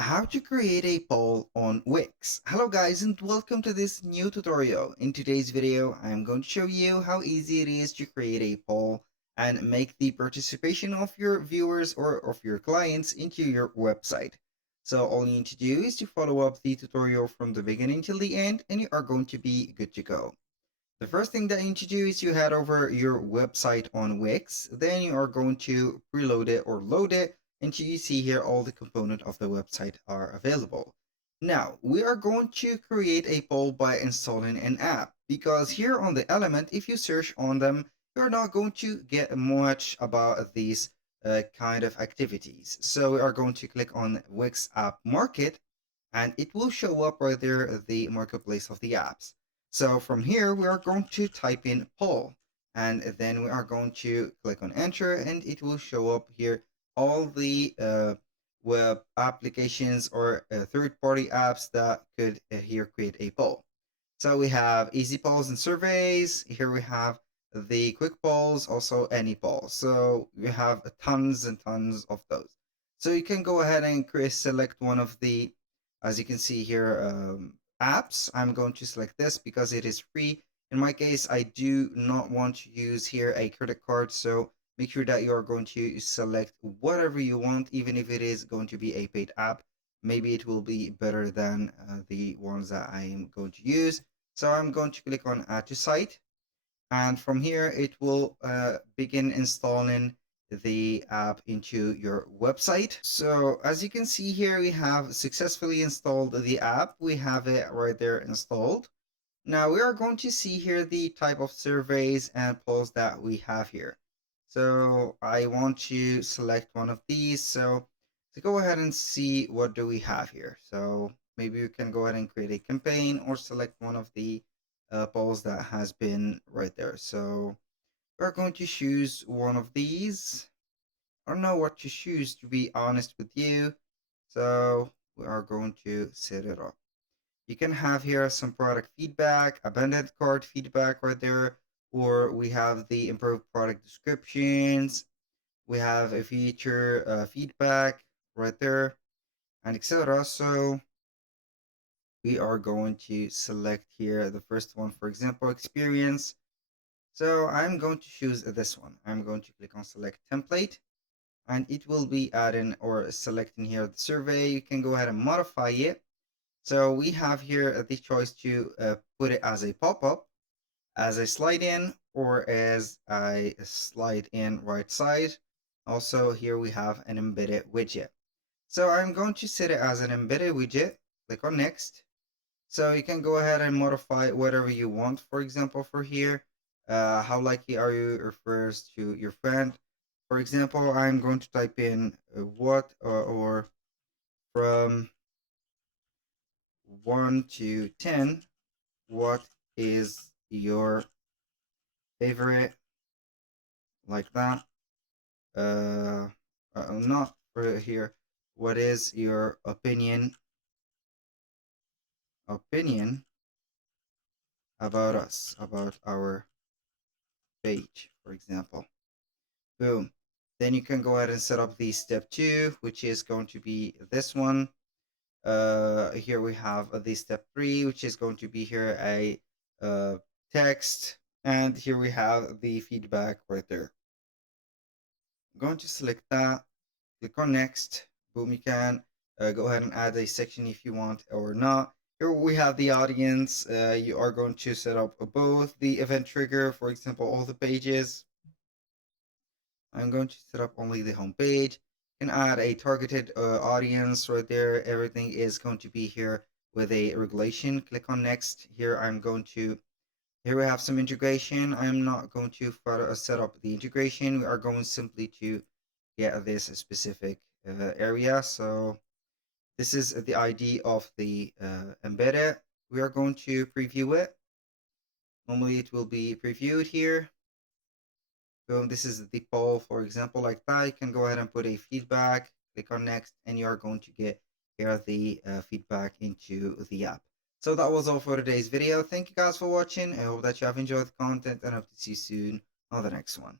How to create a poll on Wix. Hello guys and welcome to this new tutorial. In today's video, I'm going to show you how easy it is to create a poll and make the participation of your viewers or of your clients into your website. So all you need to do is to follow up the tutorial from the beginning till the end and you are going to be good to go. The first thing that you need to do is you head over your website on Wix. Then you are going to preload it or load it until you see here all the components of the website are available. Now, we are going to create a poll by installing an app because here on the element, if you search on them, you're not going to get much about these kind of activities. So we are going to click on Wix App Market and it will show up right there the marketplace of the apps. So from here, we are going to type in poll and then we are going to click on enter and it will show up here all the web applications or third-party apps that could here create a poll. So we have easy polls and surveys. Here we have the quick polls, also any polls. So we have tons and tons of those. So you can go ahead and select one of the, as you can see here, apps. I'm going to select this because it is free. In my case, I do not want to use here a credit card. So make sure that you are going to select whatever you want, even if it is going to be a paid app. Maybe it will be better than the ones that I am going to use. So I'm going to click on add to site. And from here, it will begin installing the app into your website. So as you can see here, we have successfully installed the app. We have it right there installed. Now we are going to see here the type of surveys and polls that we have here. So I want to select one of these. So to go ahead and see what do we have here. So maybe you can go ahead and create a campaign or select one of the polls that has been right there. So we're going to choose one of these. I don't know what to choose, to be honest with you. So we are going to set it up. You can have here some product feedback, abandoned cart feedback right there, or we have the improved product descriptions. We have a feature feedback right there, and etc. So we are going to select here the first one, for example, experience. So I'm going to choose this one. I'm going to click on select template and it will be adding or selecting here the survey. You can go ahead and modify it. So we have here the choice to put it as a pop-up, as a slide in, or as a slide in right side. Also here we have an embedded widget. So I'm going to set it as an embedded widget. Click on next. So you can go ahead and modify whatever you want. For example, for here, how likely are you refers to your friend. For example, I'm going to type in what or from 1 to 10, what is your favorite, like that. Not for here. What is your opinion about us, about our page, for example. Boom. Then you can go ahead and set up the step 2, which is going to be this one. Here we have the step 3, which is going to be here a text, and here we have the feedback right there. I'm going to select that, click on next. Boom, you can go ahead and add a section if you want or not. Here we have the audience. You are going to set up both the event trigger, for example, all the pages. I'm going to set up only the home page and add a targeted audience right there. Everything is going to be here with a regulation. Click on next. Here here we have some integration. I'm not going to set up the integration. We are going simply to get this specific area. So this is the ID of the embedded. We are going to preview it. Normally it will be previewed here. Boom, this is the poll, for example, like that. You can go ahead and put a feedback, click on next, and you are going to get here the feedback into the app. So that was all for today's video. Thank you guys for watching. I hope that you have enjoyed the content and hope to see you soon on the next one.